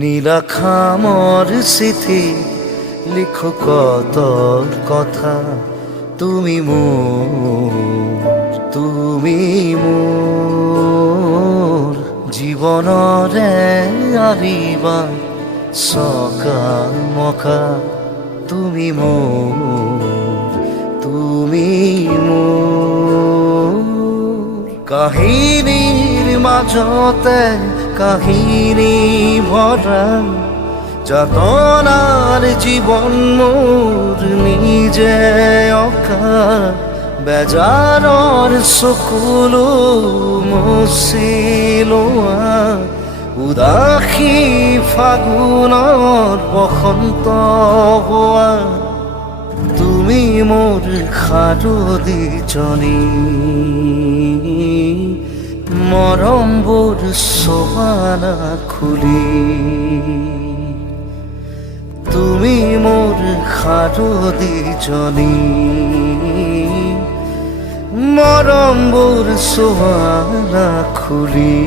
নীলাখামর স্মৃতি লিখো কত কথা, তুমি মোর জীবনরে আরিবা সকাল মকা, তুমি মোর কাহিনীর মাজতে কাহিনী ভরা, যাতনার জীবন মোর নিজে অকা, বেজাৰৰ চকুলো মচিলোৱা, উদাসী ফাগুনৰ বসন্ত হোৱা, তুমি মোৰ সাৰদীজনী, মৰমবোৰ চবানা খুলি, তুমি মোৰ সাৰদীজনী, মৰমবোৰ চবানা খুলি।